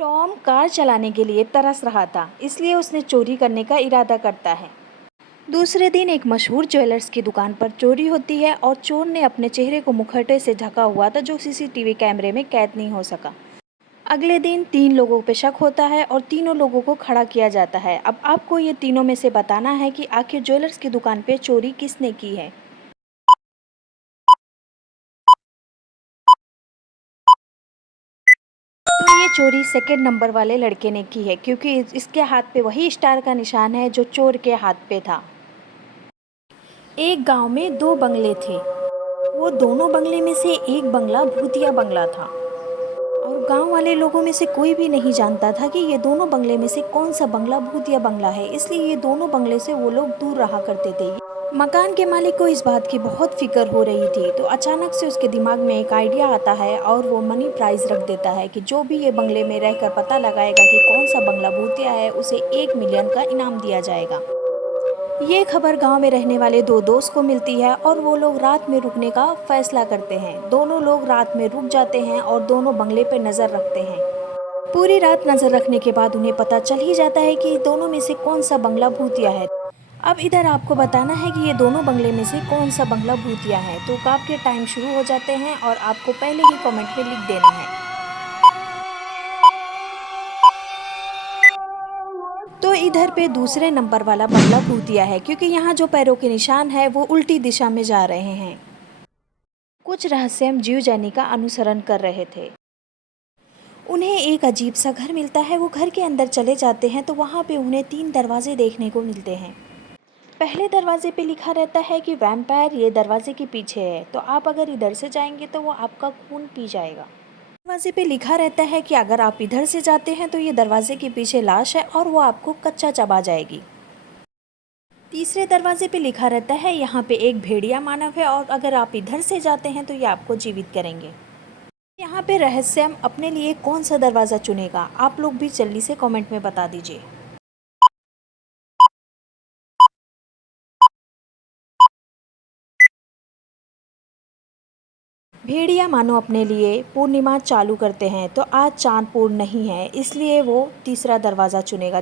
Tom car चलाने के लिए तरस रहा था, इसलिए उसने चोरी करने का इरादा करता है। दूसरे दिन एक मशहूर ज्वेलर्स की दुकान पर चोरी होती है और चोर ने अपने चेहरे को मुखौटे से ढका हुआ था, जो सीसीटीवी कैमरे में कैद नहीं हो सका। अगले दिन 3 लोगों पे शक होता है और तीनों लोगों को खड़ा किया जाता है। अब आपको ये तीनों में से बताना है कि आखिर ज्वेलर्स की दुकान पे चोरी किसने की है। तो ये चोरी सेकंड नंबर वाले लड़के ने की है, क्योंकि इसके हाथ पे वही स्टार का निशान है जो चोर के हाथ पे था। एक गांव में 2 बंगले थे। वो दोनों बंगले में से एक बंगला भूतिया बंगला था और गांव वाले लोगों में से कोई भी नहीं जानता था कि ये दोनों बंगले में से कौन सा बंगला भूतिया बंगला है, इसलिए ये दोनों बंगले से वो लोग दूर रहा करते थे। मकान के मालिक को इस बात की बहुत फिक्र हो रही थी, तो अचानक से उसके दिमाग में एक आइडिया आता है और वो मनी प्राइज रख देता है कि जो भी ये बंगले में रहकर पता लगाएगा कि कौन सा बंगला भूतिया है, उसे 1 मिलियन का इनाम दिया जाएगा। ये खबर गांव में रहने वाले 2 दोस्त को मिलती है और वो लोग रात में रुकने का फैसला करते हैं। दोनों लोग रात में रुक जाते हैं और दोनों बंगले पर नज़र रखते हैं। पूरी रात नज़र रखने के बाद उन्हें पता चल ही जाता है कि दोनों में से कौन सा बंगला भूतिया है। अब इधर आपको बताना है कि ये दोनों बंगले में से कौन सा बंगला भूतिया है। तो आपके टाइम शुरू हो जाते हैं और आपको पहले ही कमेंट में लिख देना है। तो इधर पे दूसरे नंबर वाला बंगला भूतिया है, क्योंकि यहाँ जो पैरों के निशान है वो उल्टी दिशा में जा रहे हैं। कुछ रहस्यमय जीव जैनी का अनुसरण कर रहे थे। उन्हें एक अजीब सा घर मिलता है। वो घर के अंदर चले जाते हैं तो वहाँ पे उन्हें 3 दरवाजे देखने को मिलते हैं। पहले दरवाजे पे लिखा रहता है कि वैम्पायर ये दरवाजे के पीछे है, तो आप अगर इधर से जाएंगे तो वो आपका खून पी जाएगा। दरवाजे पे लिखा रहता है कि अगर आप इधर से जाते हैं तो ये दरवाजे के पीछे लाश है और वो आपको कच्चा चबा जाएगी। तीसरे दरवाजे पे लिखा रहता है यहाँ पे एक भेड़िया मानव है और अगर आप इधर से जाते हैं तो ये आपको जीवित करेंगे। यहाँ पे रहस्यम अपने लिए कौन सा दरवाज़ा चुनेगा, आप लोग भी जल्दी से कमेंट में बता दीजिए। भेड़िया मानो अपने लिए पूर्णिमा चालू करते हैं, तो आज चांद पूर्ण नहीं है, इसलिए वो तीसरा दरवाज़ा चुनेगा।